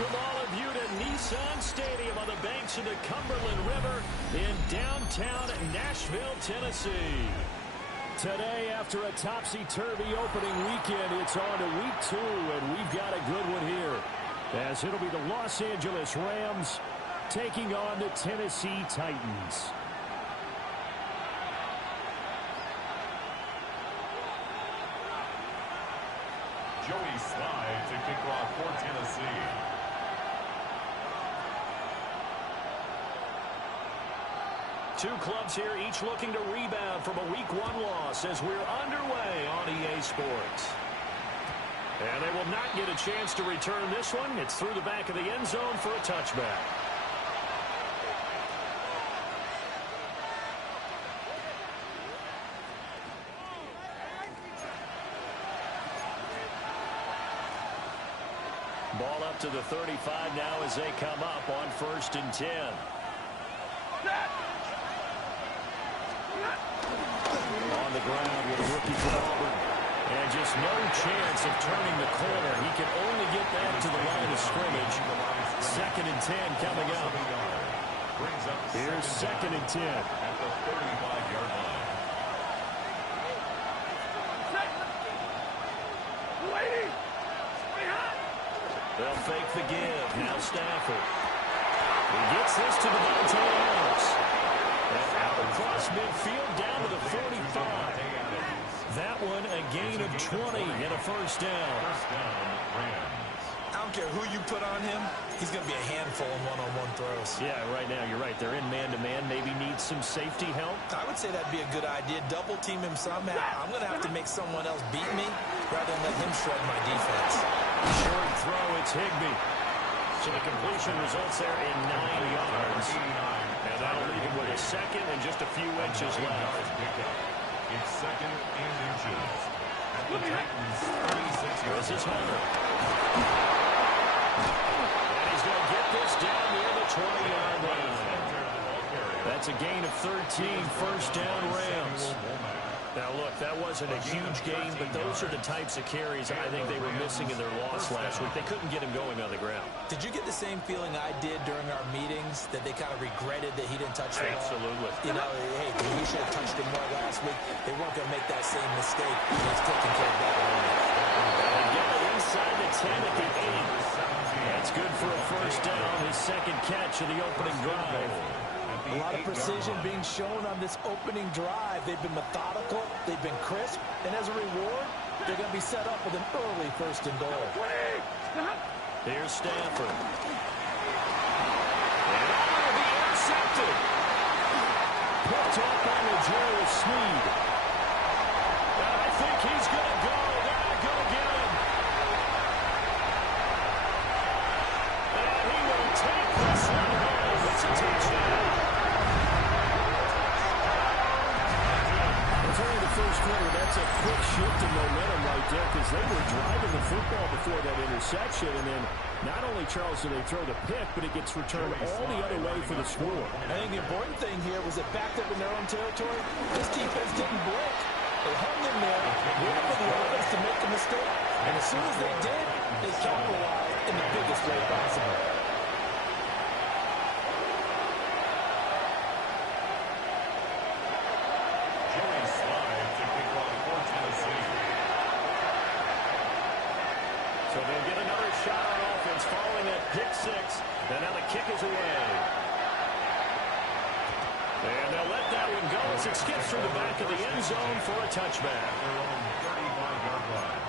Welcome all of you to Nissan Stadium on the banks of the Cumberland River in downtown Nashville, Tennessee. Today, after a topsy-turvy opening weekend, it's on to week 2, and we've got a good one here, as it'll be the Los Angeles Rams taking on the Tennessee Titans. Joey Slye to kick off for Tennessee. Two clubs here, each looking to rebound from a Week 1 loss as we're underway on EA Sports. And they will not get a chance to return this one. It's through the back of the end zone for a touchback. Ball up to the 35 now as they come up on 1st and 10. On the ground with a rookie from Auburn. And just no chance of turning the corner. He can only get back to the line of scrimmage. 2nd and 10 coming up. Here's 2nd and 10. At the 35-yard line. They'll fake the give. Now Stafford. He gets this to the Adams. And out across midfield down to the 45. That one a gain of 20 and a first down. I don't care who you put on him. He's going to be a handful in one-on-one throws. Yeah, right now you're right. They're in man-to-man. Maybe needs some safety help. I would say that'd be a good idea. Double team him somehow. I'm going to have to make someone else beat me rather than let him shred my defense. Short throw, it's Higbee. So the completion results there in 9 yards. And that'll leave him with a second and just a few inches left. It's 2nd and inches. At the Titans, 36 yards. This is Hunter. And he's going to get this down near the 20-yard line. That's a gain of 13, first down Rams. Now, look, that wasn't a huge gain, but those are the types of carries I think they were missing in their loss last week. They couldn't get him going on the ground. Did you get the same feeling I did during our meetings, that they kind of regretted that he didn't touch the ball? Absolutely. You know, hey, we should have touched him more last week. They weren't going to make that same mistake. He's taking care of that. And get it inside the 10 at the 8. That's good for a first down, his second catch of the opening drive. A lot of precision being shown on this opening drive. They've been methodical. They've been crisp. And as a reward, they're going to be set up with an early 1st and goal. Here's Stafford. And will be intercepted. Picked off by L'Jarius Sneed. And I think he's going to go. They're not going to get him. And he will take this one home. It's a touchdown. During the first quarter, that's a quick shift in momentum right there because they were driving the football before that interception. And then not only, Charles, do they throw the pick, but it gets returned all the other way for the score. I think the important thing here was it backed up in their own territory. This defense didn't blink. They hung in there, waiting for the offense to make a mistake. And as soon as they did, they capitalized in the biggest way possible. Joey Slye to kick off for Tennessee. So they'll get another shot on offense following that pick 6. And now the kick is away. And they'll let that one go as it skips through the back of the end zone for a touchback. Their own 35-yard line.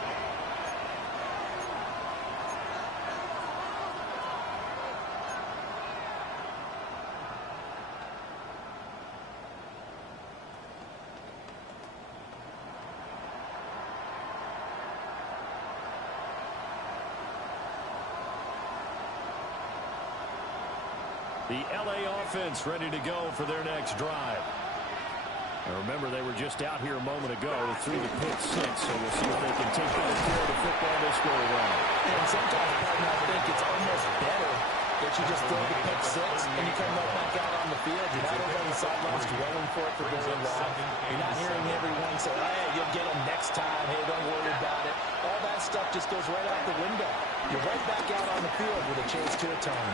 The LA offense ready to go for their next drive. And remember, they were just out here a moment ago through the pick 6, so we'll see if they can take better care of the football this go around. And sometimes, partner, I think it's almost better that you just throw the pick 6 and you come right back out on the field, you're not over on the sidelines dwelling for it for very long. You're not hearing everyone say, hey, you'll get them next time. Hey, don't worry about it. All that stuff just goes right out the window. You're right back out on the field with a chance to atone.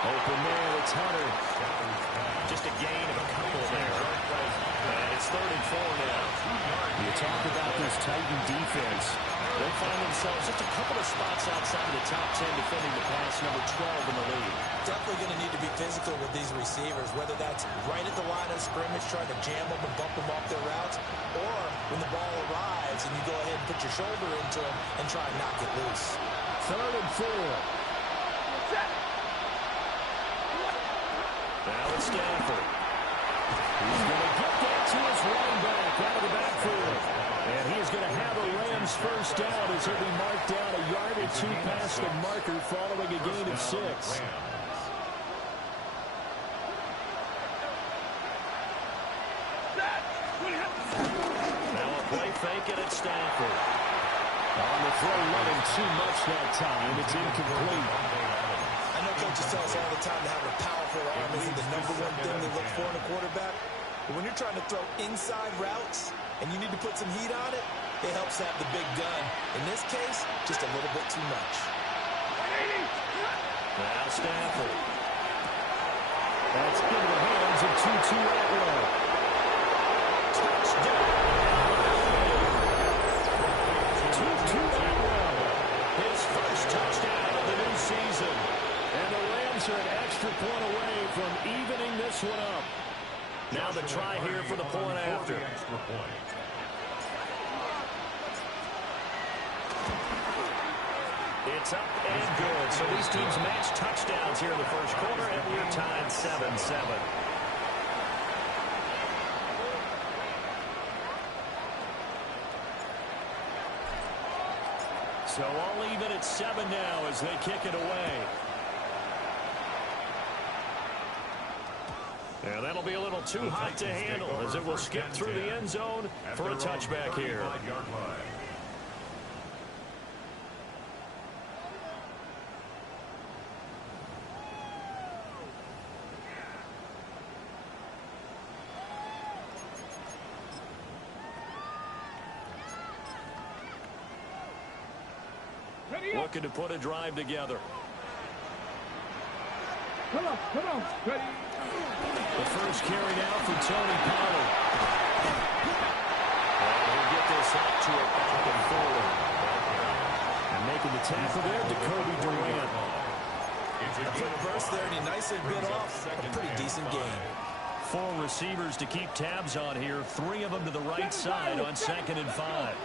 Open man, it's Hunter. Just a gain of a couple there. And it's 3rd and 4 now. You talk about this Titan defense. They find themselves just a couple of spots outside of the top 10 defending the pass, number 12 in the league. Definitely going to need to be physical with these receivers, whether that's right at the line of scrimmage trying to jam them and bump them off their routes, or when the ball arrives and you go ahead and put your shoulder into them and try and knock it loose. 3rd and 4. Now it's Stanford. He's going to get that to his running back out of the backfield. And he is going to have a Rams first down as he'll be marked down a yard or two past the marker following a gain of 6. Now a play fake and it's Stanford. On the throw, running too much that time. It's incomplete. I know coaches tell us all the time to have a powerful arm isn't the #1 thing they look for in a quarterback. But when you're trying to throw inside routes and you need to put some heat on it, it helps have the big gun. In this case, just a little bit too much. Now Stanford. That's into the hands of Tutu Atwell. Touchdown. Tutu Atwell. His first touchdown of the new season. And the Rams are an extra point away from evening this one up. Now the try here for the point after. It's up and good. So these teams match touchdowns here in the first quarter, and we're tied 7-7. So all even at 7 now as they kick it away. And that'll be a little too hot to handle as it will skip through the end zone for a touchback here. Looking to put a drive together. Come on, ready. The first carry now for Tony Pollard. And he'll get this up to a back and forward. And making the tackle there, Jacoby Durant. A quick burst there, and he nicely bit off a pretty decent gain. 4 receivers to keep tabs on here. 3 of them to the right side on 2nd and 5.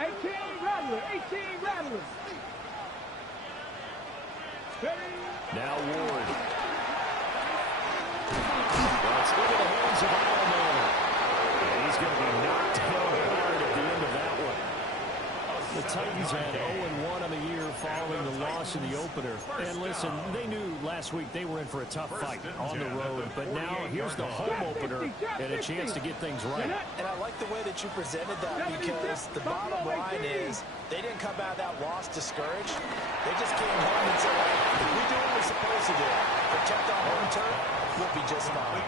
18 Rattler. Now Ward. That's into the hands of Allen. And he's going to be knocked down hard at the end of that one. The Titans had 0-1 on the year following the loss in the opener. And listen, they knew last week they were in for a tough fight on the road. But now here's the home opener and a chance to get things right. And I like the way that you presented that, because the bottom line is they didn't come out of that loss discouraged. They just came home and said, hey, if we do what we're supposed to do, protect our home turf, we'll be just fine.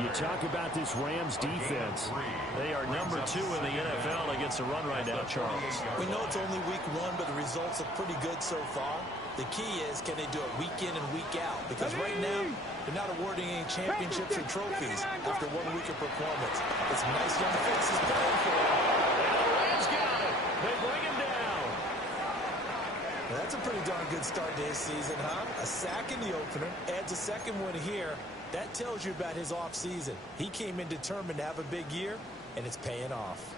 You talk about this Rams defense. They are number 2 in the NFL against the run right now, Charles. We know it's only week 1, but the results look pretty good so far. The key is, can they do it week in and week out? Because right now, they're not awarding any championships or trophies after 1 week of performance. It's nice young faces playing for them. And the Rams got it. They bring him down. Well, that's a pretty darn good start to his season, huh? A sack in the opener, adds a 2nd one here. That tells you about his offseason. He came in determined to have a big year, and it's paying off.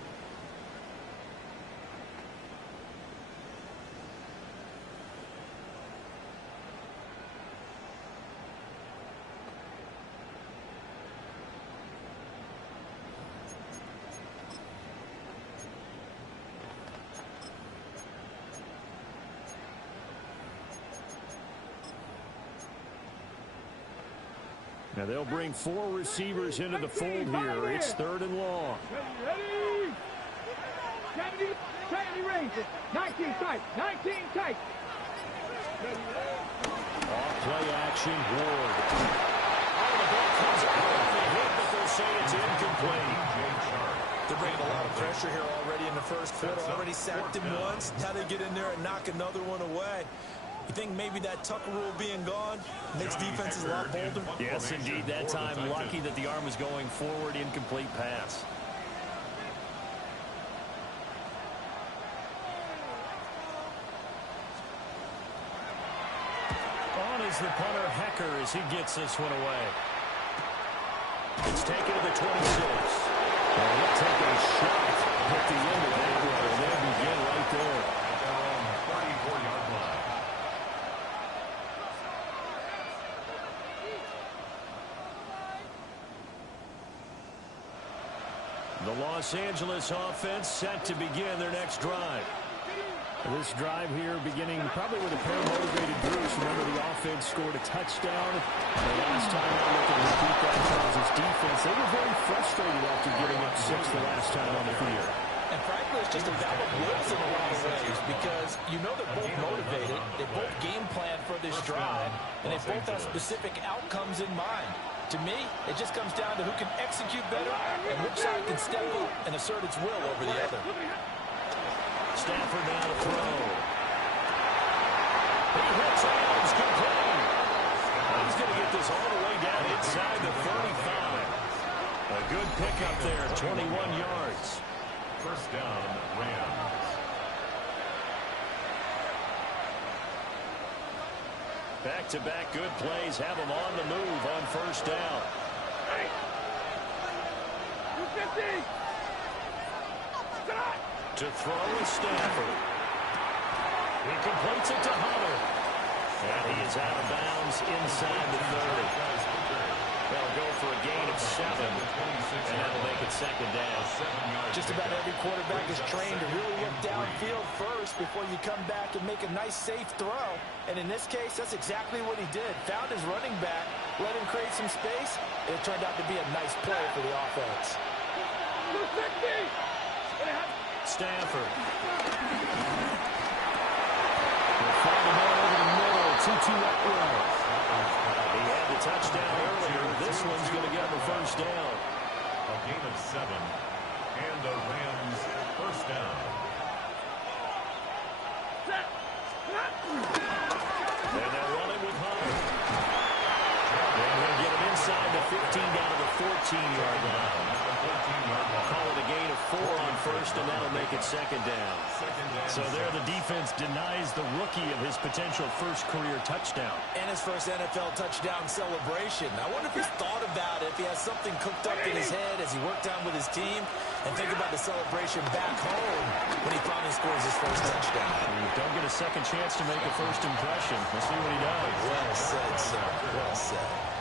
Now they'll bring 4 receivers into the fold here. It's 3rd and long. Ready. 70 range. 19 tight. 19 tight. Off play action. Ward. Oh, the ball comes out of the hit, but they'll say it's incomplete. They're bringing a lot of pressure here already in the first quarter. Already sacked him once. Now they get in there and knock another one away. You think maybe that Tucker rule being gone makes defenses a lot bolder? Yes, indeed. That time, lucky that the arm was going forward. Incomplete pass. On is the punter, Hecker, as he gets this one away. It's taken to the 26. Well, he'll take a shot at the end of that one, and they'll begin right there. At their own 44-yard line. The Los Angeles offense set to begin their next drive. This drive here beginning probably with a pair of motivated Bruce. Remember, the offense scored a touchdown. The last time I looked at repeat that Charles' defense, they were very frustrated after getting up 6 the last time on the field. And frankly, it's just a battle of wills in a lot of ways because you know they're both motivated. They both game plan for this drive, and they both have specific outcomes in mind. To me, it just comes down to who can execute better and which side can step up and assert its will over the other. Stafford now to throw. He hits Adams complete. He's going to get this all the way down inside the 35. A good pickup there, 21 yards. First down, Rams. Back-to-back good plays have them on the move on first down. Hey! 250! To throw is Stafford. He completes it to Hunter. And he is out of bounds inside the 30. They'll go for a gain of 7, and that'll make it second down. Just about every quarterback is trained to really look downfield first before you come back and make a nice, safe throw. And in this case, that's exactly what he did. Found his running back, let him create some space, and it turned out to be a nice play for the offense. 250! Stafford. They'll find the ball over the middle, 2-2 upright. He had the touchdown earlier. This one's going to get him a first down. A gain of 7, and the Rams first down. And they'll run it with Hunter. And they'll get him inside the 15 down to the 14-yard line. Call it a gain of 4 on first, and that'll make it second down. So there the defense denies the rookie of his potential first career touchdown. And his first NFL touchdown celebration. I wonder if he's thought about it, if he has something cooked up in his head as he worked down with his team, and think about the celebration back home when he finally scores his first touchdown. Don't get a second chance to make a first impression. We'll see what he does. Well said, sir. Well said.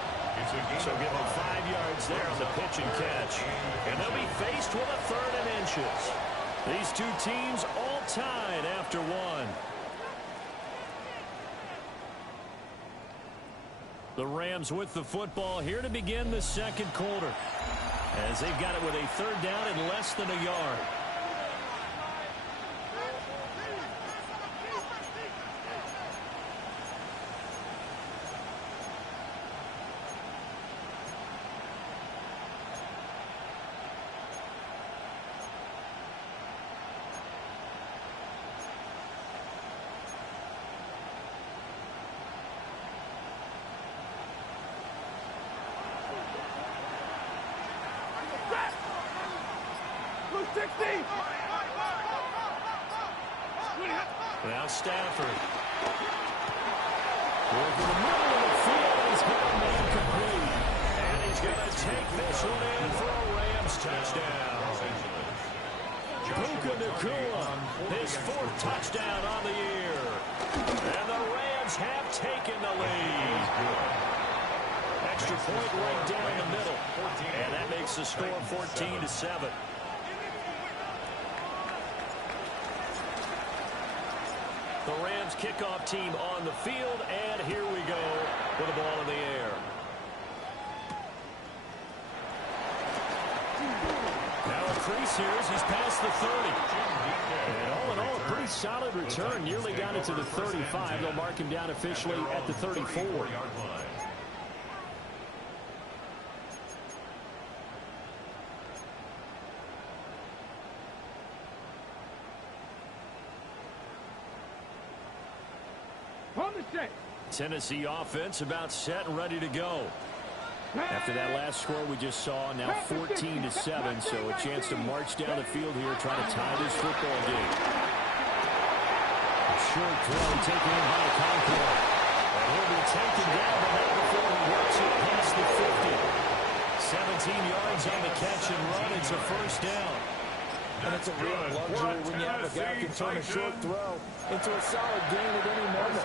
So give him 5 yards there on the pitch and catch. And they'll be faced with a 3rd and inches. These two teams all tied after 1. The Rams with the football here to begin the second quarter, as they've got it with a 3rd down and less than a yard. Now Stafford. Over the middle of the field, he's got a man complete. And he's going to take this one in for a Rams touchdown. Puka Nacua, his 4th touchdown on the year. And the Rams have taken the lead. Extra point right down the middle. And that makes the score 14-7. The Rams kickoff team on the field, and here we go with the ball in the air. Now a crease here as he's past the 30. And all in all, a pretty solid return. Nearly got it to the 35. They'll mark him down officially at the 34. Tennessee offense about set and ready to go. After that last score we just saw, now 14-7, so a chance to march down the field here, trying to tie this football game. A short throw taken in by Concord. And he'll be taken down, but not before he works it past the 50. 17 yards on the catch and run. It's a first down. And it's a real luxury when you have a guy who can turn a short throw into a solid gain at any moment.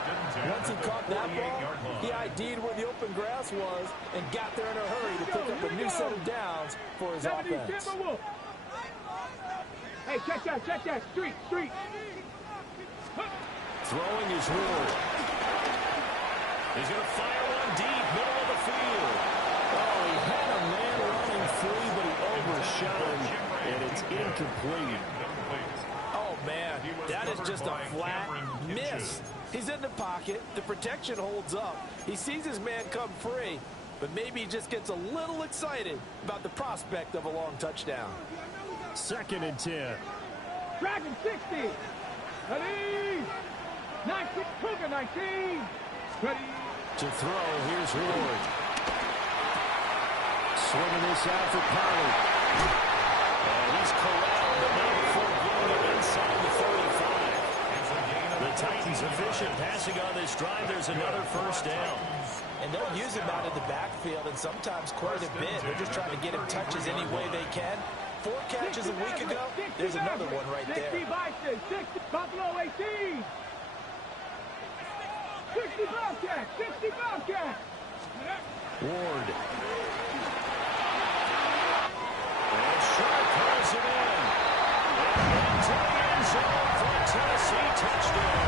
Once he caught that ball, he ID'd where the open grass was and got there in a hurry to pick up a new set of downs for his offense. Hey, check that. Street. Throwing is Ward. He's going to fire one deep, middle of the field. Oh, he had a man running free, but he overshot him, and it's incomplete. Oh, man, that is just a flat miss. He's in the pocket. The protection holds up. He sees his man come free, but maybe he just gets a little excited about the prospect of a long touchdown. 2nd and 10. Dragon 60. Ready. 19. Cougar 19. Ready. To throw, here's Ward. Swinging this out for Pollard. And he's corralled, but not before getting him inside the 35. The Titans efficient passing on this drive. There's another first down. And they'll use him out of the backfield, and sometimes quite a bit. They're just trying to get him touches any way they can. 4 catches a week ago. There's another one right there. 60 Bison, 60 Buffalo 18. 60 Bobcats, 60 Bobcats. Ward. And Sharp pulls it in. And into the end zone for a Tennessee touchdown.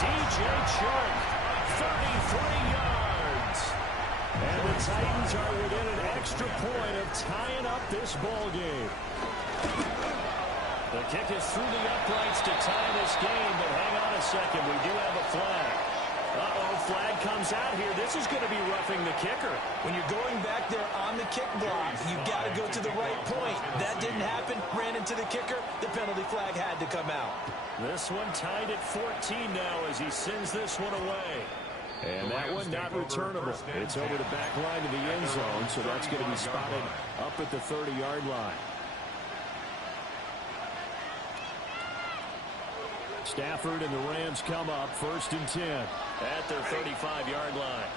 DJ Chark, 33 yards. And the Titans are within an extra point of tying up this ball game. The kick is through the uprights to tie this game, but hang on a second, we do have a flag. Uh-oh, flag comes out here. This is going to be roughing the kicker. When you're going back there on the kick block, you've got to go to the right point. That didn't happen. Ran into the kicker. The penalty flag had to come out. This one tied at 14 now as he sends this one away. And that one not returnable. It's over the back line of the end zone, so that's going to be spotted up at the 30-yard line. Stafford and the Rams come up 1st and 10 at their 35-yard line.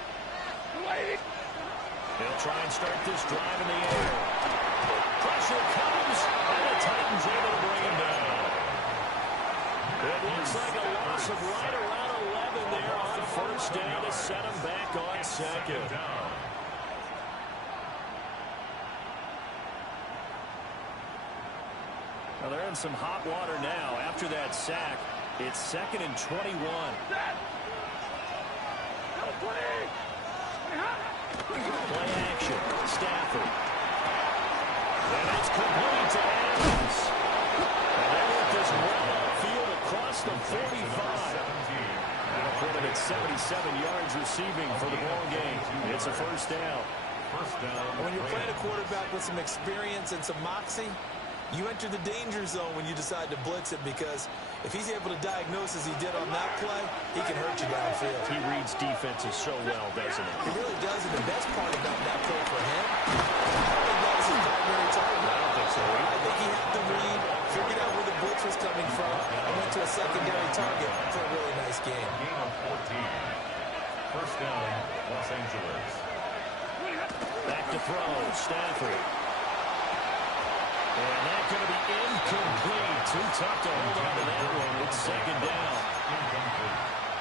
They'll try and start this drive in the air. Pressure comes, and the Titans able to bring him down. It looks like a loss of right around 11 there on 1st down to set him back on 2nd. Well, they're in some hot water now after that sack. It's 2nd and 21. Play action. Stafford. And it's complete to Adams. And they work this well upfield across the 45. That'll put him at 77 yards receiving for the ball game. It's a first down. When you're playing a quarterback with some experience and some moxie, you enter the danger zone when you decide to blitz it, because if he's able to diagnose as he did on that play, he can hurt you downfield. He reads defenses so well, doesn't he? He really does, and the best part about that play for him, I don't think that was his primary target. I don't think so. I think he had to read, figured out where the blitz was coming from, and went to a secondary target for a really nice game. Gain of 14. First down, Los Angeles. Back to throw, Stafford. And that's going to be incomplete. Too tough to hold on to that one. It's 2nd down.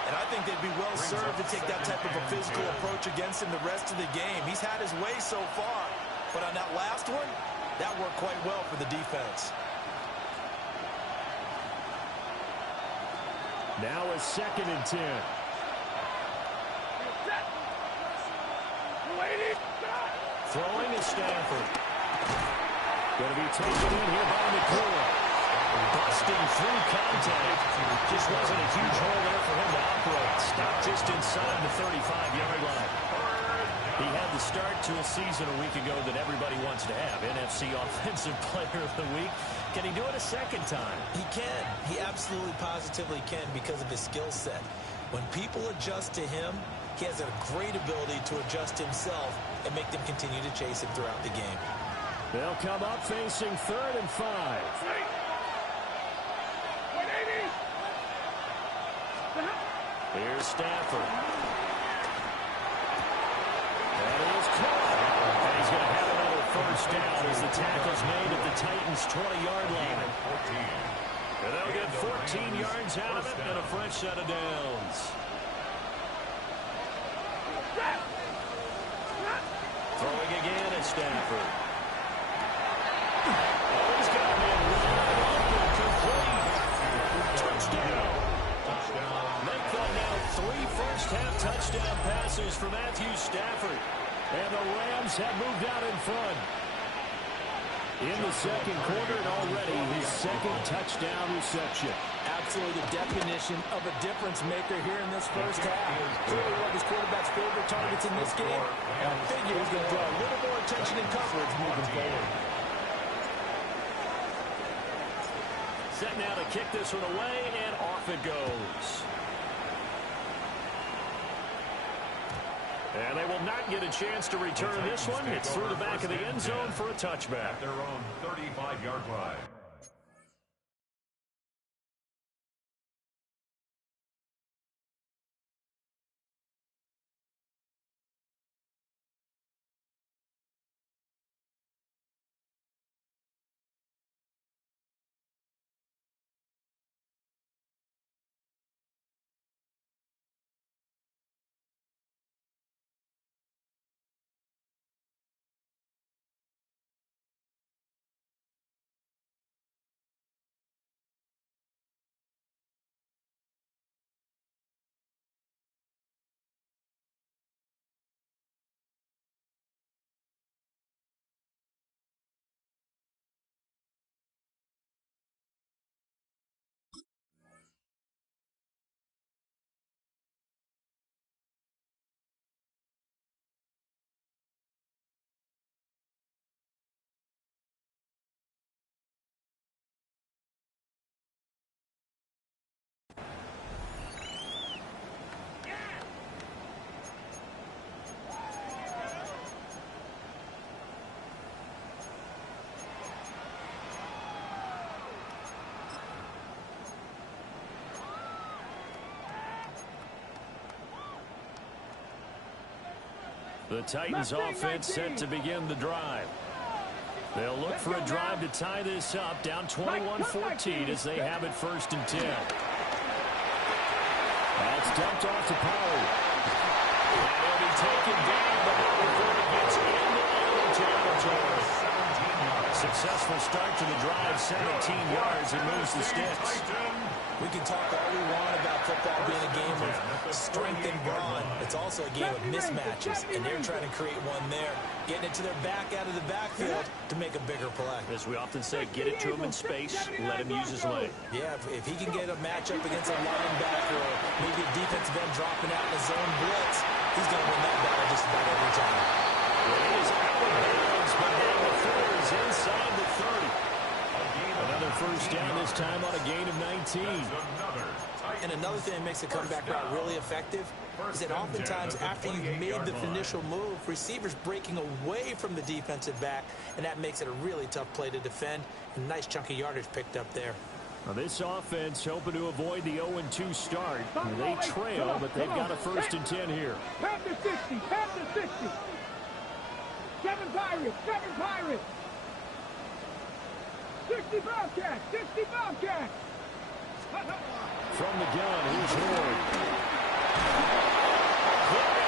And I think they'd be well served to take that type of a physical approach against him the rest of the game. He's had his way so far, but on that last one, that worked quite well for the defense. Now a 2nd and 10. Throwing is Stafford. Going to be taken in here by McCoy. Busting through contact. Just wasn't a huge hole there for him to operate. Stopped just inside the 35-yard line. He had the start to a season a week ago that everybody wants to have. NFC Offensive Player of the Week. Can he do it a second time? He can. He absolutely positively can because of his skill set. When people adjust to him, he has a great ability to adjust himself and make them continue to chase him throughout the game. They'll come up facing 3rd and 5. Here's Stafford. That is caught. And he's going to have another first down as the tackle's made at the Titans' 20-yard line. And they'll get 14 yards out of it and a fresh set of downs. Throwing again at Stafford. Oh, he's got him in wide open, complete. Touchdown. Make that now 3 first-half touchdown passes for Matthew Stafford. And the Rams have moved out in front. In the second quarter and already his second touchdown reception. Absolutely the definition of a difference maker here in this first half. Clearly one of his quarterback's favorite targets in this game. And I figure he's going to draw a little more attention and coverage moving forward. Set now to kick this one away, and off it goes. And they will not get a chance to return this one. It's through the back of the end zone for a touchback. Their own 35-yard line. The Titans offense set to begin the drive. They'll look for a drive to tie this up, down 21-14 as they have it 1st and 10. That's dumped off to Pollard. He'll be taken down, but not before it gets into enemy territory. Successful start to the drive, 17 yards, and moves the sticks. We can talk all we want about football being a game of strength and brawn. It's also a game of mismatches, and they're trying to create one there, getting it to their back out of the backfield to make a bigger play. As we often say, get it to him in space, let him use his leg. Yeah, if he can get a matchup against a linebacker or maybe a defensive end dropping out in a zone blitz, he's going to win that battle just about every time. Well, it is out of bounds, but now the throw is inside the 30. Another first down, this time on a gain of 19. And another thing that makes the comeback route really effective is that oftentimes after you've made the initial move, receivers breaking away from the defensive back, and that makes it a really tough play to defend. And nice chunk of yardage picked up there. Now this offense hoping to avoid the 0-2 start. They trail, but they've got a 1st and 10 here. Panther 60, Panther 60. 7 Pirates, 7 Pirates. 60 Bobcats, 60 Bobcats. From the gun, here's Horde.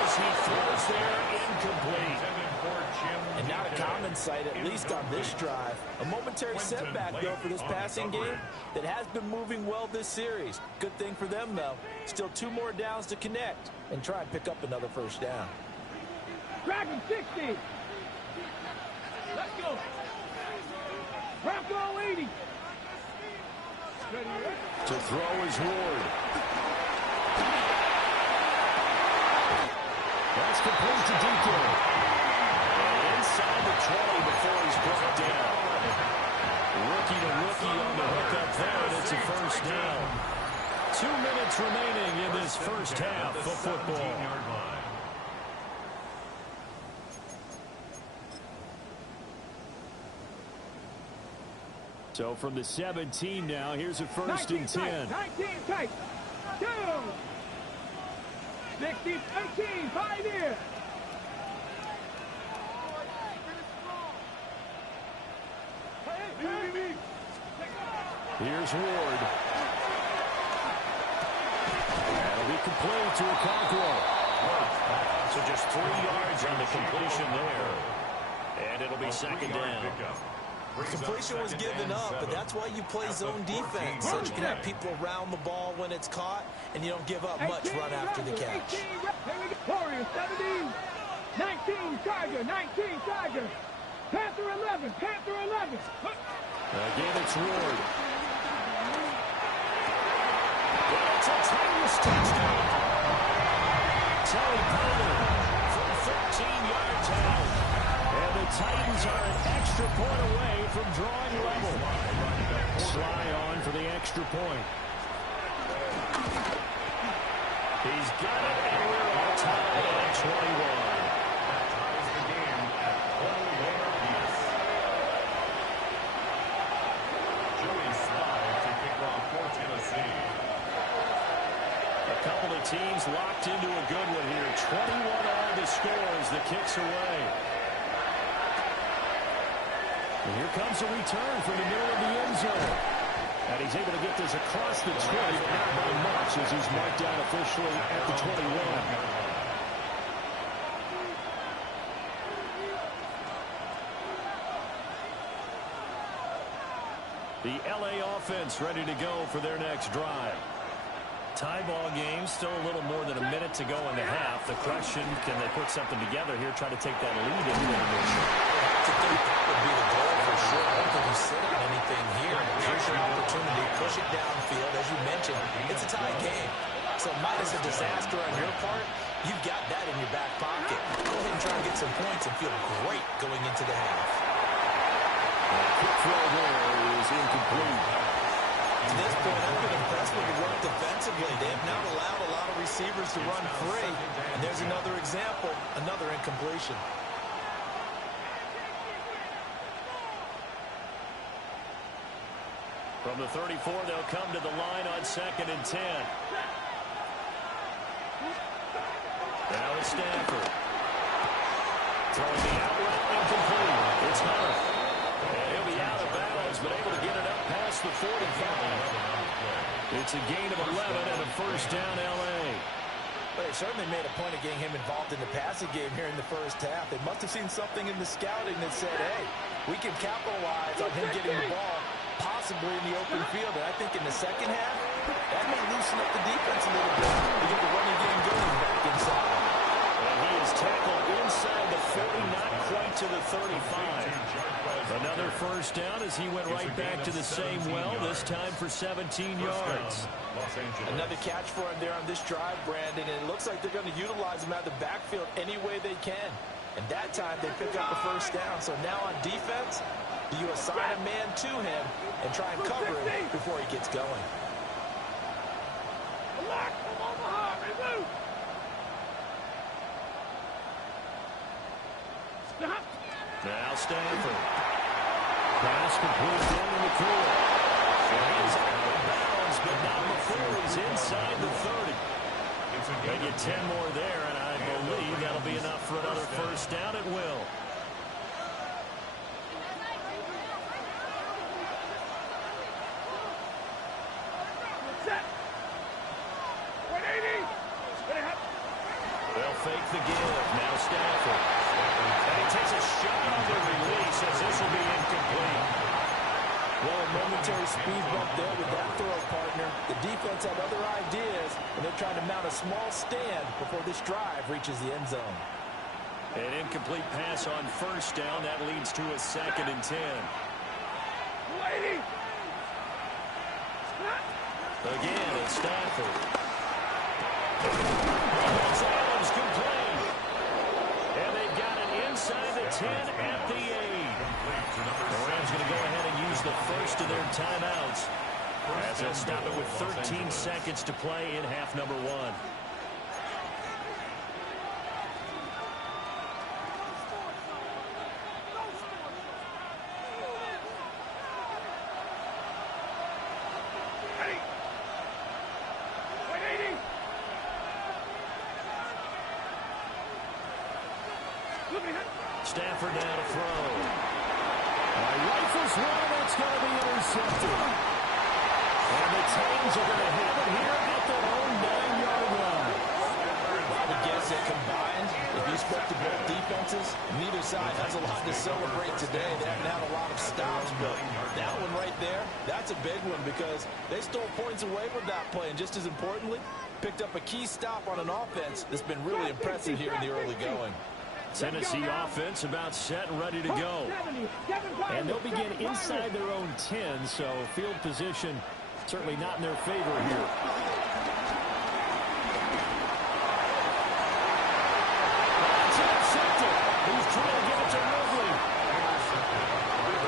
As he throws there, incomplete. And not a common sight, at least on this drive. A momentary setback, though, for this passing game that has been moving well this series. Good thing for them, though. Still 2 more downs to connect and try and pick up another first down. Dragon 60. Let's go. Bronco 80. To throw is Ward. That's complete to DK. And inside the 20 before he's brought down. Rookie to rookie on the hook up there, and it's a first down. 2 minutes remaining in this first half of football. So from the 17 now, here's a first and 10. 19 tight. 2. 16, 18, 5 here. Here's Ward. That'll be complete to Okonkwo. So just 3 yards on the completion there. And it'll be second down. Completion was given up, but that's why you play zone defense, so you can have people around the ball when it's caught, and you don't give up much run after the catch. Warriors 17, 19 Tiger, 19 Tiger, Panther 11, Panther 11. Again, it's Ward. It's a Titans touchdown. Terry Pollard from 13 yards out. And the Titans are an extra point away from drawing level. Sly on for the extra point. He's got it, and we're all tied at 21. That ties the game at 21 apiece. Joey Sly to kick off for Tennessee. A couple of teams locked into a good one here. 21 all the scores. The kicks away. And here comes a return from the middle of the end zone. And he's able to get this across the 20, but not by much as he's marked down officially at the 21. The LA offense ready to go for their next drive. Tie ball game, still a little more than a minute to go in the half. The question, can they put something together here, try to take that lead into the intermission? I think that would be the goal for sure. I don't think you sit on anything here. Here's your opportunity. Push it downfield. As you mentioned, it's a tie game. So minus a disaster on your part, you've got that in your back pocket. Go ahead and try and get some points and feel great going into the half. Quick throw there is incomplete. To this point, I've been impressed with the work defensively. They have not allowed a lot of receivers to run free. And there's another example, another incompletion. From the 34, they'll come to the line on 2nd and 10. Now it's Stanford. Throwing the outlet incomplete. It's Hunter. And he'll be out of bounds, but able to get it up past the 45. It's a gain of 11 and a first down L.A. Well, they certainly made a point of getting him involved in the passing game here in the first half. They must have seen something in the scouting that said, hey, we can capitalize on him getting the ball possibly in the open field. And I think in the second half, that may loosen up the defense a little bit to get the running game going back inside. And he is tackled inside the 40, not quite to the 35. Another first down as he went right back to the same well, this time for 17 yards. Another catch for him there on this drive, Brandon, and it looks like they're going to utilize him out of the backfield any way they can. And that time they pick up the first down. So now on defense, do you assign a man to him and try and cover him before he gets going? Now Stanford. Pass complete down in the corner. He's out of bounds, but not before he's inside the 30. They get 10 more there, and I believe that'll be enough for another first down at will. They'll fake the give. Now Stanford. And he takes a shot on the release as this will be incomplete. Well, a momentary speed bump there with that throw, partner. The defense had other ideas, and they're trying to mount a small stand before this drive reaches the end zone. An incomplete pass on first down. That leads to a 2nd and 10. Lady. Again, it's Stafford. That's Adams complete. And they've got it inside the 10 at the 8. The Rams going to go ahead and use the first of their timeouts as they'll stop it with 13 seconds to play in half number 1. Stafford now to throw. Rifles one, that's going to be intercepted. And the Titans are going to have it here at their own 9-yard line. I would guess that combined, if you spoke to both defenses, neither side has a lot to celebrate today. They haven't had a lot of stops, but that one right there, that's a big one because they stole points away with that play. And just as importantly, picked up a key stop on an offense that's been really impressive here in the early going. Tennessee offense about set and ready to go. And they'll begin inside their own 10, so field position certainly not in their favor here. That's intercepted. He's trying to get it to Ridley.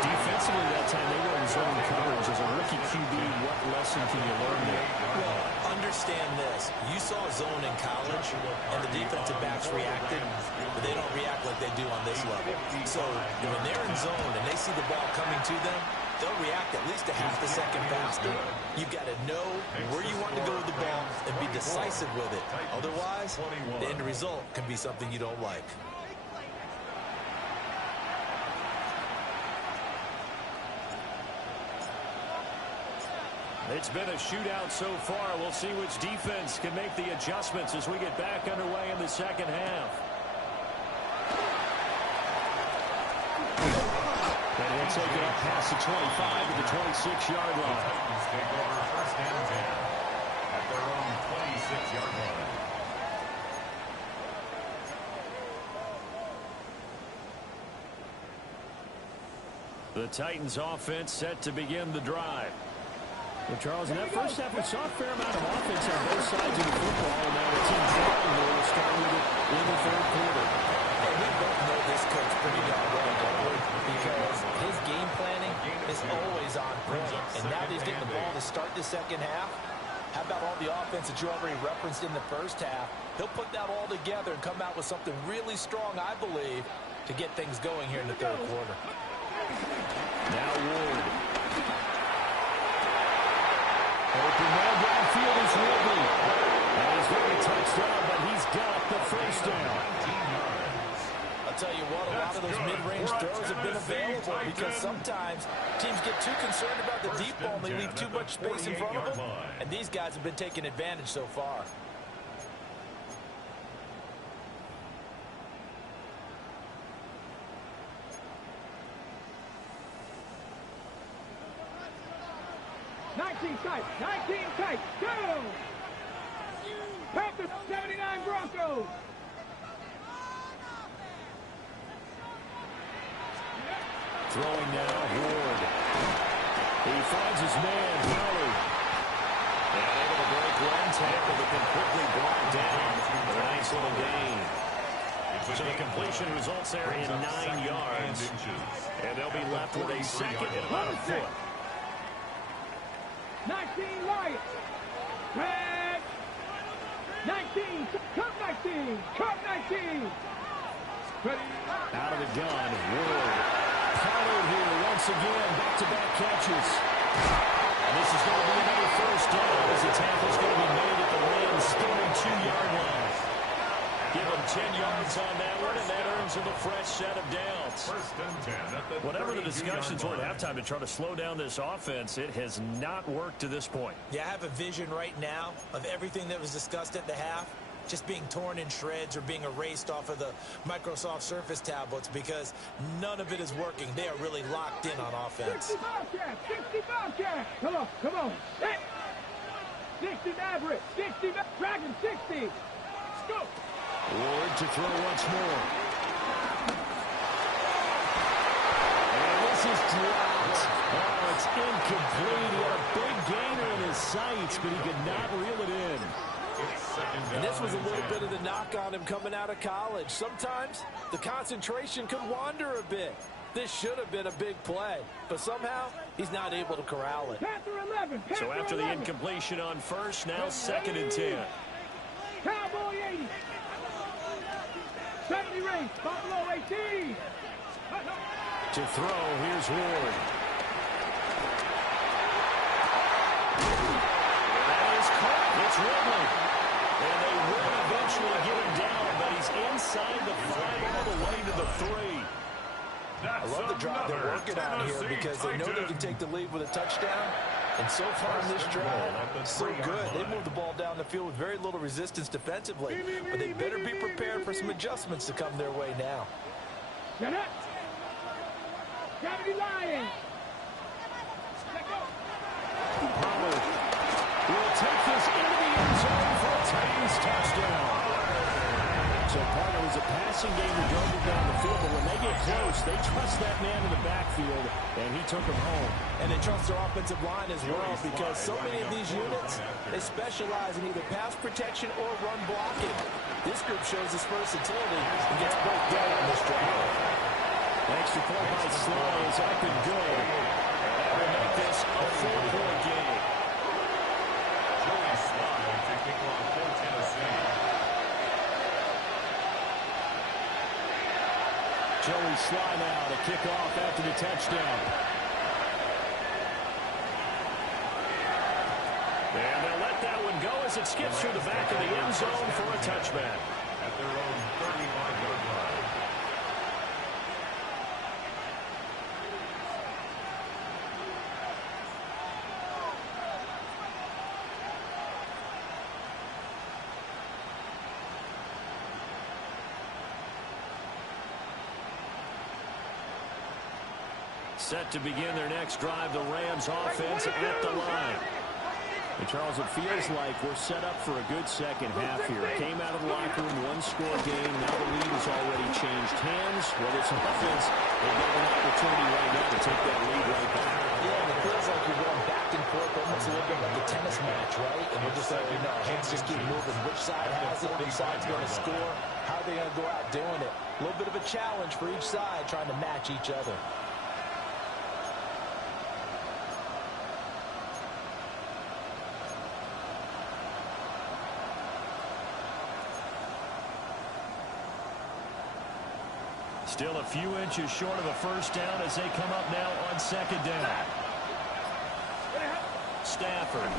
Defensively that time they were in zone coverage. As a rookie QB, what lesson can you learn there? Well, understand this. You saw zone in college, and the defensive backs reacted, but they don't react like they do on this level. So when they're in zone and they see the ball coming to them, they'll react at least a half a second faster. You've got to know where you want to go with the ball and be decisive with it. Otherwise, the end result can be something you don't like. It's been a shootout so far. We'll see which defense can make the adjustments as we get back underway in the second half. And he'll take it up past the 25 to the 26-yard line. Titans take over first and 10 at their own 26-yard line. The Titans offense set to begin the drive. Well, Charles, in that first half, we saw a fair amount of offense on both sides of the football, and now the team will start with it in the third quarter. And we both know this coach pretty darn well, don't we? Because his game planning is always on point. And now that he's getting the ball to start the second half, how about all the offense that you already referenced in the first half? He'll put that all together and come out with something really strong, I believe, to get things going here in the third quarter. Now Ward. Open man downfield is Ridley. And he's going to be touchdown, but he's got the first down. I'll tell you what, a lot of those mid-range throws have been available because sometimes teams get too concerned about the deep ball and they leave too much space in front of them. And these guys have been taking advantage so far. Tight, 19 tight, go! Panthers 79 Broncos. Throwing now, Ward. He finds his man, Howard. And able to break one tackle, but then quickly brought down. A nice little gain. So the completion results there in 9 yards. And they'll be left with a second and about a foot. 19 Lions. Red. 19. Cup 19. Cup 19. Out of the gun, Ward. Pollard here once again. Back-to-back catches. And this is going to be another first down as the tackle's going to be made at the Rams' 32-yard line. Give him 10 yards on that one, and that earns him a fresh set of downs. First and 10 at the Whatever the discussions were at halftime to try to slow down this offense, it has not worked to this point. Yeah, I have a vision right now of everything that was discussed at the half just being torn in shreds or being erased off of the Microsoft Surface tablets because none of it is working. They are really locked in on offense. 60 Bobcats. 60 Bobcats. Come on, come on. 60 Maverick. 60 Dragon. 60. Let's go. Ward to throw once more. And this This is dropped. Oh, it's incomplete. He had a big gainer in his sights, but he could not reel it in. And this was a little bit of the knock on him coming out of college. Sometimes the concentration could wander a bit. This should have been a big play, but somehow he's not able to corral it. So after the incompletion on first, now 2nd and 10. Cowboy 80. 70 race, Buffalo 18. To throw, here's Ward. That is caught. It's Ridley. And they will eventually get him down, but he's inside the 5 all the way to the 3. I love the drive they're working on here because they know they can take the lead with a touchdown. And so far in this drive, so good. They moved the ball down the field with very little resistance defensively. But they better be prepared for some adjustments to come their way now. Get up. Gravity Lions. Pollard will take this into the end zone for a Titans touchdown. So part of it was a passing game to drove it down the field, but when they get close, they trust that man in the backfield, and he took him home. And they trust their offensive line as well because so many of these units, they specialize in either pass protection or run blocking. This group shows its versatility and gets both done on this drive. Extra point by Sly is up and good. That will make this a 4-point game. Joey Sly to kick off for Tennessee. Joey Sly now to kick off after the touchdown. And they'll let that one go as it skips through the back of the end zone for a touchback. At their own 35-yard line. Set to begin their next drive, the Rams offense at the line. And Charles, it feels like we're set up for a good second half here. Came out of the locker room, one-score game. Now the lead has already changed hands. Well, this offense, they've got an opportunity right now to take that lead right back. Yeah, and it feels like you're going back and forth, almost a little bit like a tennis match, right? And we're just letting you know, hands just keep moving. Which side has it? Which side's going to score? How are they going to go out doing it? A little bit of a challenge for each side, trying to match each other. Still a few inches short of a first down as they come up now on 2nd down. Stafford.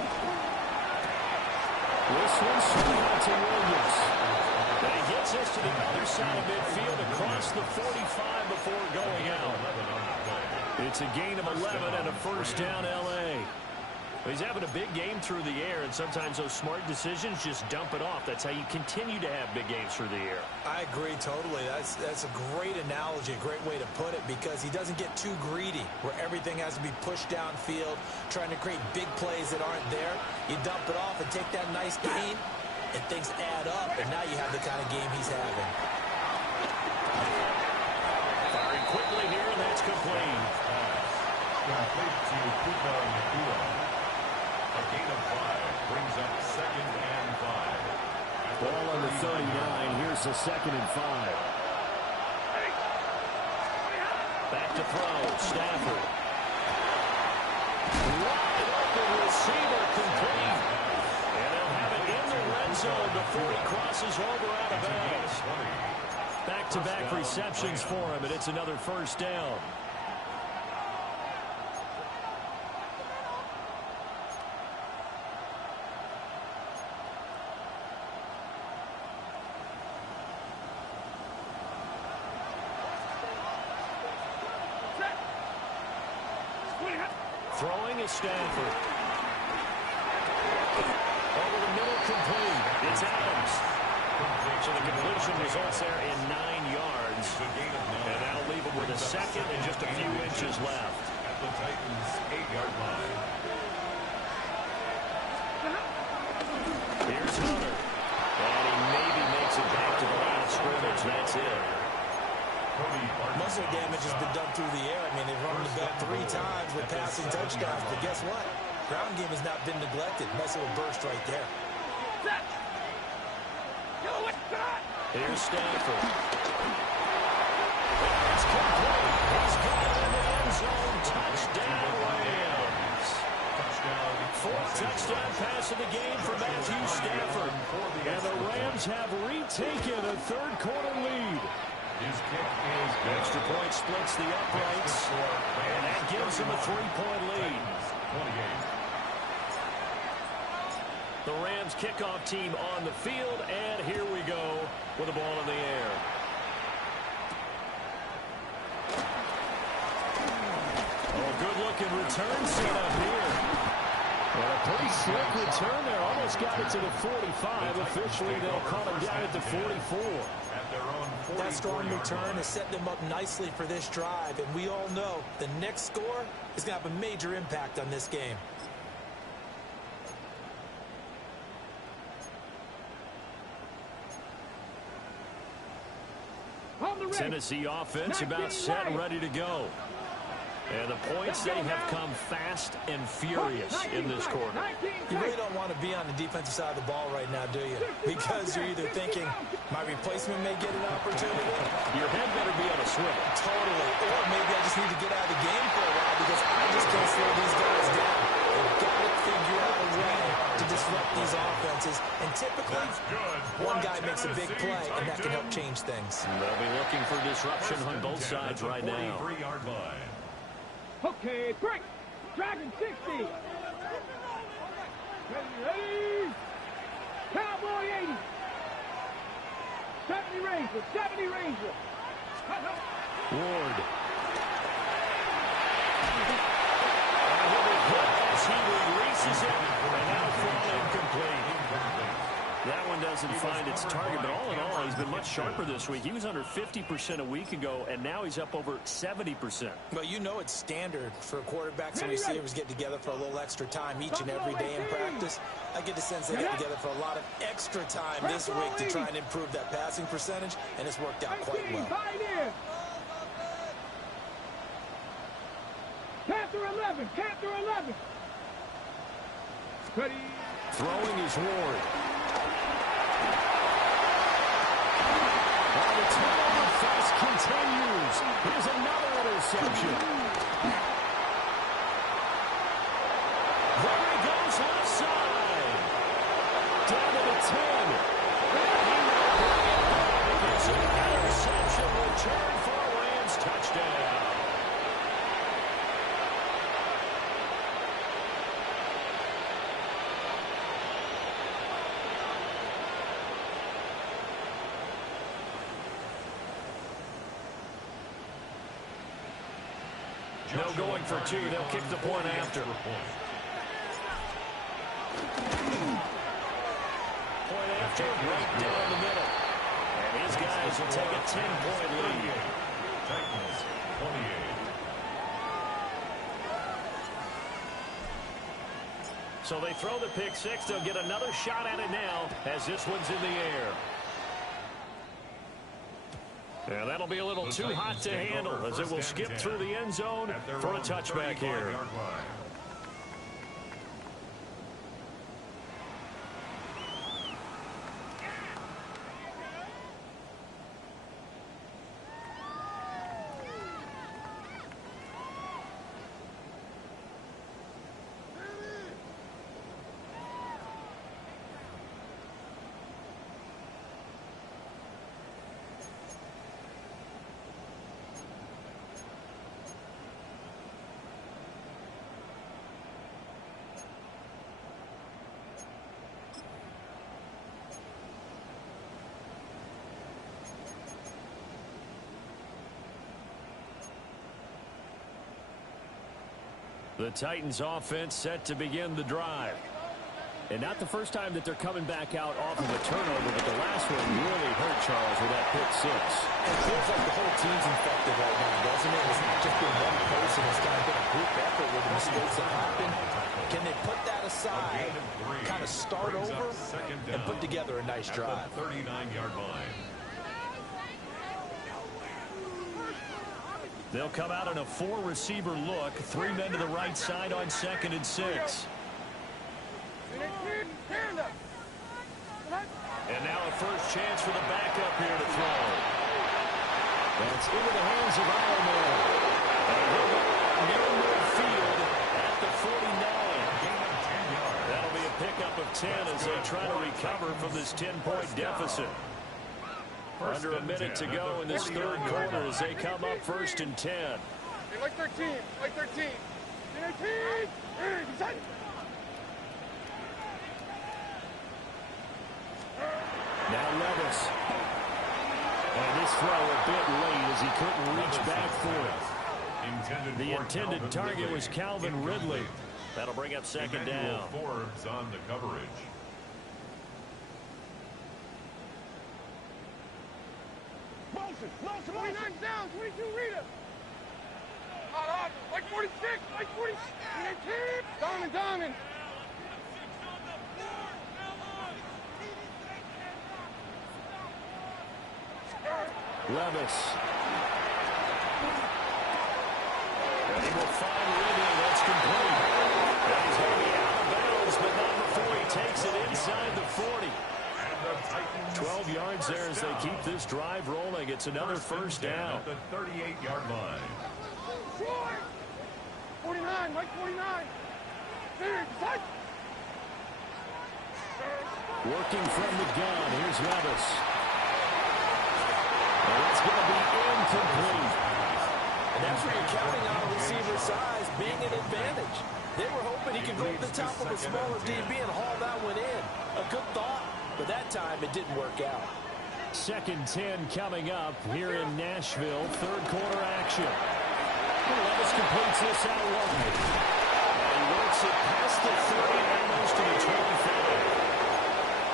This one swung out to Williams. And he gets us to the other side of midfield across the 45 before going out. It's a gain of 11 and a first down L.A. He's having a big game through the air, and sometimes those smart decisions just dump it off. That's how you continue to have big games through the air. I agree totally. That's a great analogy, a great way to put it, because he doesn't get too greedy where everything has to be pushed downfield, trying to create big plays that aren't there. You dump it off and take that nice gain, and things add up, and now you have the kind of game he's having. Firing quickly here, and that's complete. Complete to Puka Nacua. A gain of 5 brings up 2nd and 5. Ball on the 39. Here's the 2nd and 5. Back to throw. Stafford. Wide open receiver complete. And they'll have it in the red zone before he crosses over out of bounds. Back-to-back receptions for him, and it's another first down. Throwing is Stafford. Over the middle, complete. It's Adams. So the completion results there in 9 yards. And that'll leave him with a 2nd and just a few inches left. At the Titans' 8-yard line. Here's Hunter. And he maybe makes it back to the line of scrimmage. That's it. Muscle damage has been done through the air. I mean, they've run the ball 3 times with passing touchdowns, but guess what? Ground game has not been neglected. Nice little burst right there. Here's Stafford. It's complete. He's got it in the end zone. Touchdown, Rams. 4th touchdown pass of the game for Matthew Stafford. And the Rams have retaken a 3rd quarter lead. Extra point splits the uprights, and that gives them a 3-point lead. The Rams kickoff team on the field, and here we go with the ball in the air. Oh, good-looking return set up here. Well, a pretty slick return there. Almost got it to the 45. Officially, they'll call him down at the 44. That strong return has set them up nicely for this drive, and we all know the next score is going to have a major impact on this game. Tennessee offense about set and ready to go. And the points, they have come fast and furious in this quarter. You really don't want to be on the defensive side of the ball right now, do you? Because you're either thinking, my replacement may get an opportunity. Your head better be on a swivel. Totally. Or maybe I just need to get out of the game for a while because I just can't slow these guys down. They've got to figure out a way to disrupt these offenses. And typically, one guy makes a big play, and that can help change things. They'll be looking for disruption on both sides right now. Okay, break. Dragon 60. Ready. Cowboy 80. 70 Ranger. 70 Ranger. Ward. And he'll be hit as he releases it. And now fall incomplete. That one doesn't find its target, but all in all, he's been much sharper this week. He was under 50% a week ago, and now he's up over 70%. Well, you know it's standard for quarterbacks and receivers get together for a little extra time each and every day in practice. I get the sense they get together for a lot of extra time this week to try and improve that passing percentage, and it's worked out quite well. Panther 11. Panther 11. Ready. Throwing is Ward. And the turnover fest continues. Here's another interception. There he goes left side. Down to the 10. And he will bring it back. It's an interception return for a Rams touchdown. No going for 2. They'll kick the point after. Point after, right down the middle. And his guys will take a 10-point lead. Titans, 28. So they throw the pick 6. They'll get another shot at it now as this one's in the air. And that'll be a little too hot to handle as it will skip through the end zone for a touchback here. The Titans offense set to begin the drive. And not the first time that they're coming back out off of a turnover, but the last one really hurt Charles with that pick 6. It feels like the whole team's infected right now, doesn't it? It's not just been one person. It's kind of been a group effort with the mistakes that happen. Can they put that aside, kind of start over, and put together a nice drive? 39-yard line. They'll come out in a 4-receiver look. 3 men to the right side on 2nd and 6. And now a first chance for the backup here to throw. That's into the hands of Ironman. And he'll go near midfield at the 49. That'll be a pickup of 10 as they try to recover from this 10-point deficit. Under a minute to go in this third quarter as they come up 1st and 10. Hey, like 13, like 13. Now Levis. And this throw a bit late as he couldn't reach back for it. The intended target was Calvin Ridley. That'll bring up 2nd down. Forbes on the coverage. Motion, 29 down, 22 Rita. Hot, like 46, like 46. Diamond. Levis. And he will find Ridley. That's complete. And he's going to be out of bounds, but not before he takes it inside the 40. 12 yards there as they keep this drive rolling. It's another first down. At the 38-yard line. 49, Mike 49. Working from the gun. Here's Levis. And it's going to be incomplete. And that's where you're counting on a receiver's size being an advantage. They were hoping he could go to the top of a smaller DB and haul that one in. A good thought, but that time it didn't work out. 2nd 10 coming up here in Nashville. Third quarter action. Levis completes this out wide. And he works it past the 30, almost to the 25.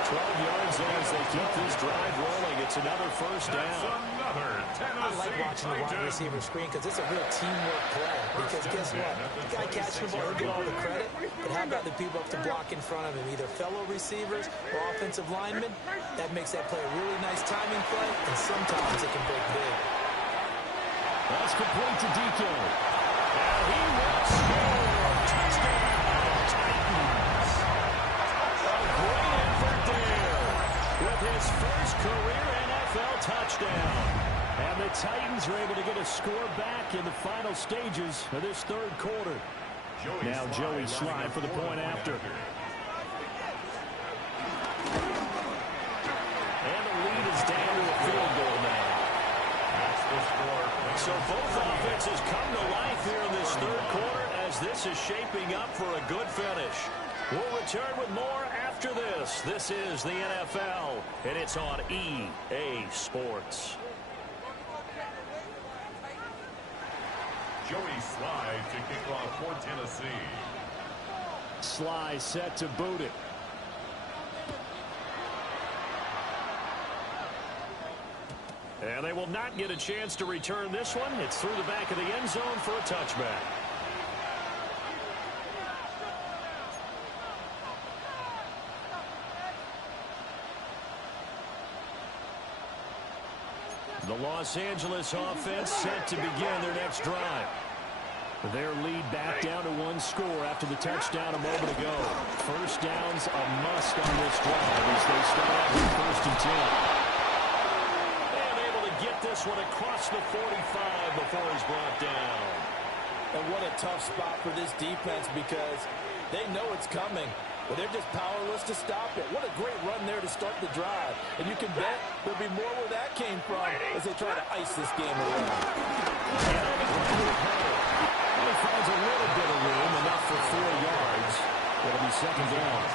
12 yards there as they keep this drive rolling. It's another first down. I like watching the wide receiver screen because it's a real teamwork play. Because guess what? The guy catching the ball will get all the credit. But how about the people up to block in front of him, either fellow receivers or offensive linemen? That makes that play a really nice timing play, and sometimes it can break big. That's complete to DK. And he will score. Touchdown, Titans. A great effort there with his first career NFL touchdown. And the Titans are able to get a score back in the final stages of this third quarter. Now Joey Slye for the point after. And the lead is down to a field goal now. So both offenses come to life here in this third quarter as this is shaping up for a good finish. We'll return with more after this. This is the NFL, and it's on EA Sports. Joey Slye to kick off for Tennessee. Slye set to boot it. And they will not get a chance to return this one. It's through the back of the end zone for a touchback. The Los Angeles offense set to begin their next drive. Their lead back down to one score after the touchdown a moment ago. First down's a must on this drive as they start out with 1st and 10. And able to get this one across the 45 before he's brought down. And what a tough spot for this defense because they know it's coming. But they're just powerless to stop it. What a great run there to start the drive. And you can bet there'll be more where that came from as they try to ice this game away. He finds a little bit of room, enough for 4 yards. It'll be 2nd down.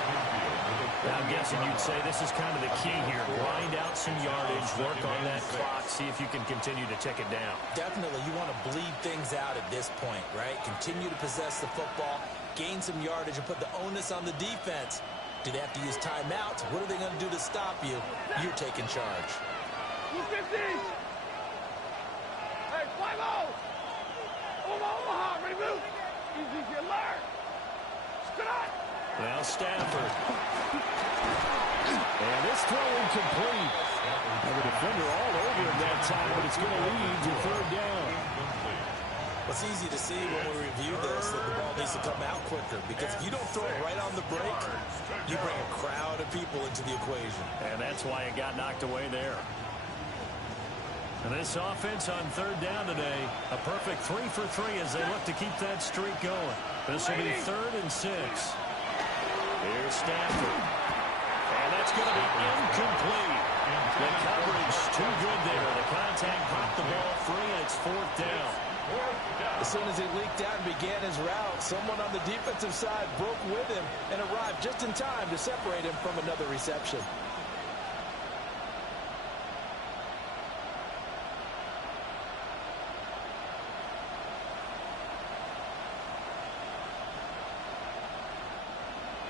Now, I'm guessing you'd say this is kind of the key here. Grind out some yardage, work on that clock, see if you can continue to tick it down. Definitely, you want to bleed things out at this point, right? Continue to possess the football, gain some yardage, and put the onus on the defense. Do they have to use timeouts? What are they going to do to stop you? You're taking charge. 250. Hey, 5-0. Omaha, ready to move. Easy, alert. Now Stafford. And this throw incomplete. And the defender all over him that time, but it's going to lead to 3rd down. It's easy to see when we review this that the ball needs to come out quicker, because if you don't throw it right on the break, you bring a crowd of people into the equation. And that's why it got knocked away there. And this offense on third down today, a perfect 3 for 3 as they look to keep that streak going. This will be 3rd and 6. Here's Stafford. And that's going to be incomplete. The coverage too good there. The contact popped the ball free, and it's 4th down. As soon as he leaked out and began his route, someone on the defensive side broke with him and arrived just in time to separate him from another reception.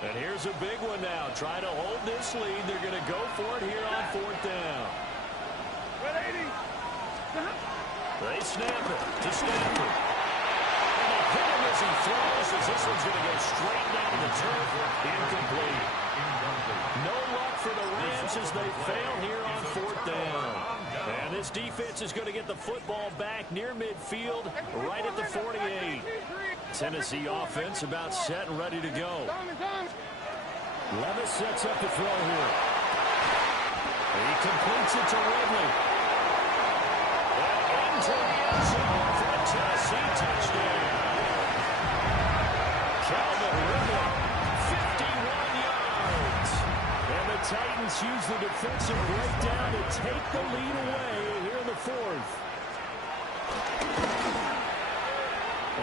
And here's a big one now. Trying to hold this lead. They're going to go for it here on 4th down. They snap it to Stafford. And they hit him as he throws, as this one's going to go straight down the turf. Incomplete. No luck for the Rams as they fail here on 4th down. And this defense is going to get the football back near midfield, right at the 48. Tennessee offense about set and ready to go. Levis sets up the throw here. He completes it to Ridley. And into the end zone for a Tennessee touchdown. Calvin Ridley, 51 yards. And the Titans use the defensive breakdown to take the lead away here in the 4th.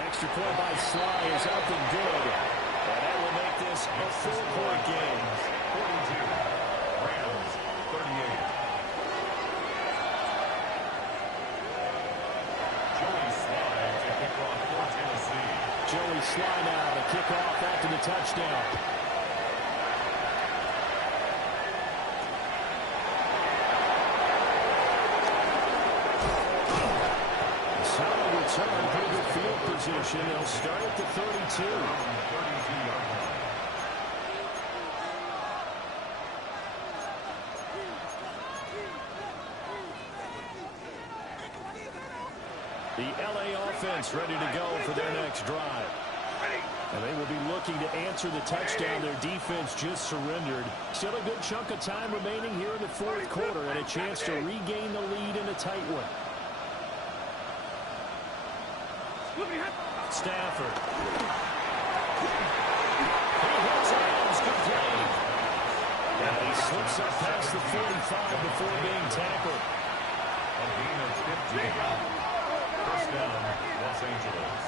Extra point by Sly is up and good. And that will make this a 4-point game. 42. Rams, 38. Joey Sly to kick off for Tennessee. Joey Sly now to kick off after the touchdown. Solid return, pretty good field position. They'll start at the 32. The LA offense ready to go for their next drive. And they will be looking to answer the touchdown their defense just surrendered. Still a good chunk of time remaining here in the 4th quarter and a chance to regain the lead in a tight one. Stafford. He hits Adams. Good play. And he slips up past the 45 before being tackled. A gain of 15. First down, Los Angeles.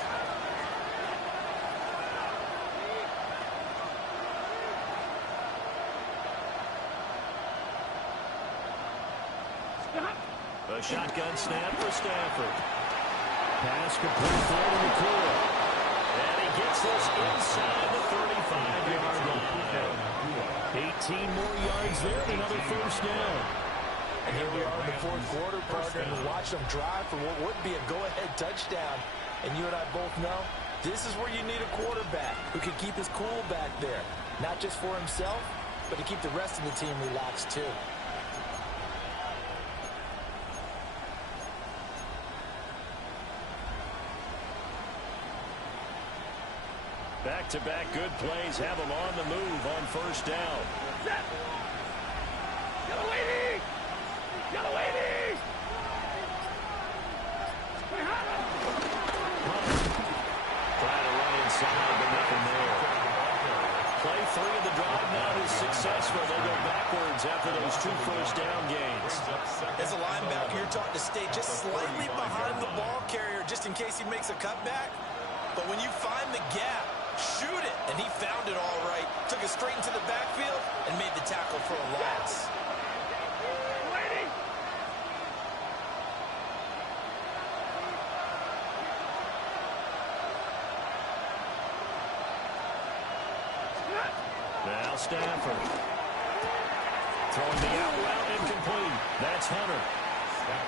A shotgun snap for Stafford. Pass complete for McCoy. And he gets this inside the 35-yard line. 18 more yards there, and another first down. And here we are in the 4th quarter, partner, and watch them drive for what would be a go-ahead touchdown. And you and I both know this is where you need a quarterback who can keep his cool back there. Not just for himself, but to keep the rest of the team relaxed too. Back-to-back good plays have them on the move on first down. Yellow lady! Yellow lady! Trying to run inside, but nothing there. Play 3 of the drive now is successful. They go backwards after those 2 first down gains. As a linebacker, you're taught to stay just slightly behind the ball carrier just in case he makes a cutback. But when you find the gap, shoot it. And he found it all right. Took it straight into the backfield and made the tackle for a loss. Now Stafford. Throwing the out route incomplete. That's Hunter.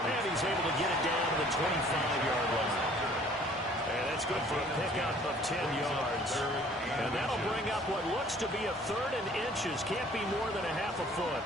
And he's able to get it down to the 25-yard line. And that's good for a pickup of 10 yards. And that'll bring up what looks to be a 3rd and inches. Can't be more than a half a foot.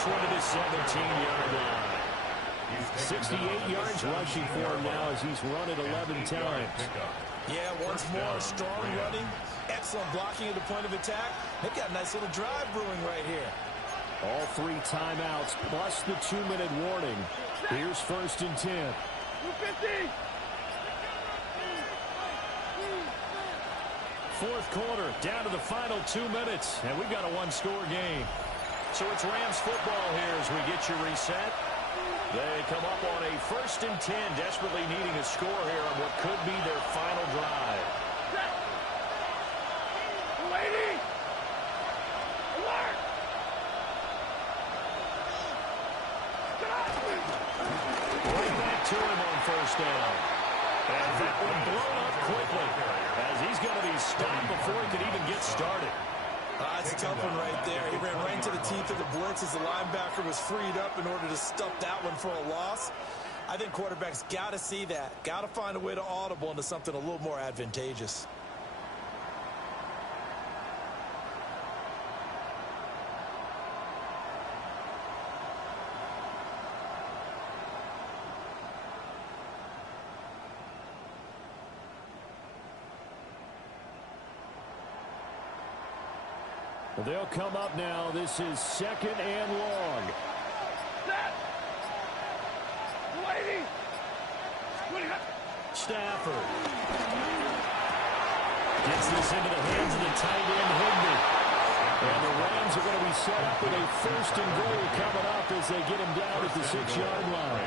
this one to the 17-yard line. 68 yards rushing for him now as he's run it 11 times. Yeah, once more, strong running, excellent blocking at the point of attack. They've got a nice little drive brewing right here. All 3 timeouts plus the 2-minute warning. Here's 1st and 10. 250. Fourth quarter, down to the final 2 minutes, and we've got a 1-score game. So it's Rams football here as we get you reset. They come up on a 1st and 10, desperately needing a score here on what could be their final drive. Lady! Alert! Right back to him on 1st down. And that one blown up quickly as he's going to be stopped before he could even get started. That's a tough one right there. He ran right into the teeth of the blitz as the linebacker was freed up in order to stuff that one for a loss. I think quarterbacks got to see that. Got to find a way to audible into something a little more advantageous. They'll come up now. This is 2nd and long. Set! Lady! Stafford gets this into the hands of the tight end, Higbee. And the Rams are going to be set up with a 1st and goal coming up as they get him down at the 6-yard line.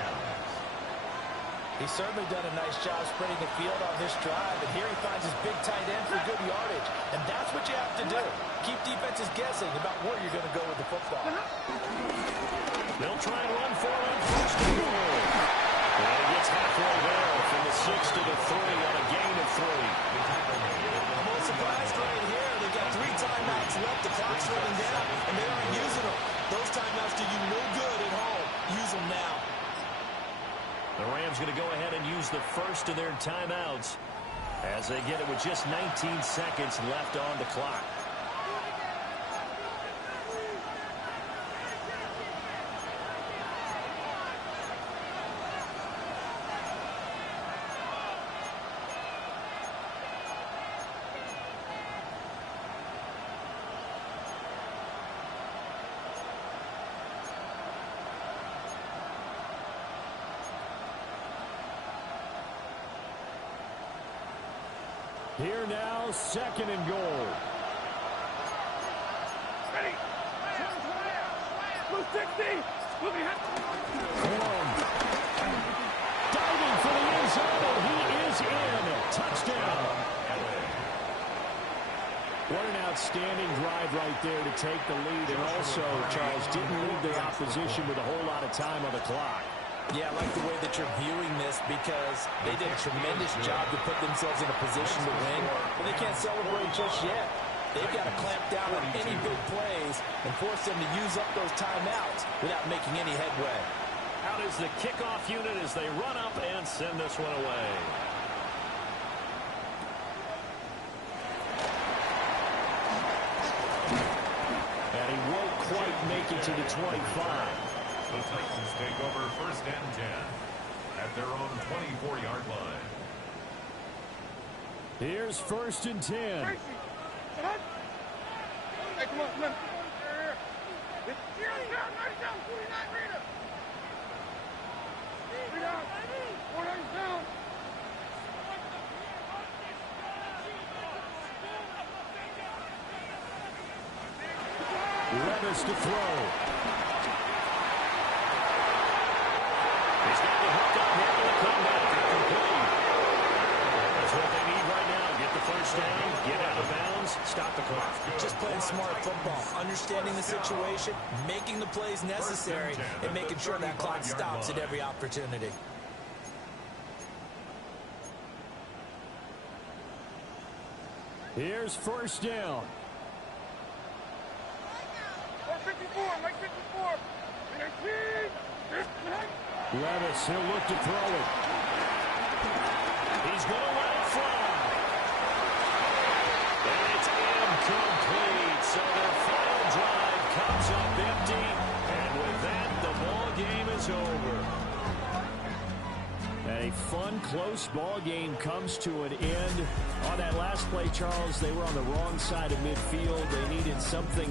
He's certainly done a nice job spreading the field on this drive, and here he finds his big tight end for good yardage. And that's what you have to do. Keep defenses guessing about where you're going to go with the football. They'll try and run for it. 1st and goal. And he gets halfway there from the 6 to the 3 on a gain of 3. I'm a little surprised right here. They've got 3 timeouts left. The clock's running down, and they aren't using them. Those timeouts do you no good at home. Use them now. The Rams going to go ahead and use the first of their timeouts as they get it with just 19 seconds left on the clock. Here now, 2nd and goal. Ready! 260! Moving ahead! Diving for the end zone. He is in. Touchdown. What an outstanding drive right there to take the lead. And also, Charles, didn't leave their opposition with a whole lot of time on the clock. Yeah, I like the way that you're viewing this because they did a tremendous job to put themselves in a position to win, but they can't celebrate just yet. They've got to clamp down on any big plays and force them to use up those timeouts without making any headway. Out is the kickoff unit as they run up and send this one away. And he won't quite make it to the 25. The Titans take over 1st and 10 at their own 24-yard line. Here's 1st and 10. Hey, come on, come on. It's down, 49 Rita. 3 down. 4 down. Levis to throw. He's got the hook up here in the comeback. Complete. That's what they need right now. Get the 1st down, get out of bounds, stop the clock. Just playing smart football, understanding the situation, making the plays necessary, and making sure that clock stops at every opportunity. Here's 1st down. 54, Mike 54. Levis, he'll look to throw it. He's going to let it fly. And it's incomplete. So their final drive comes up empty. And with game is over. A fun, close ball game comes to an end. On that last play, Charles, they were on the wrong side of midfield. They needed something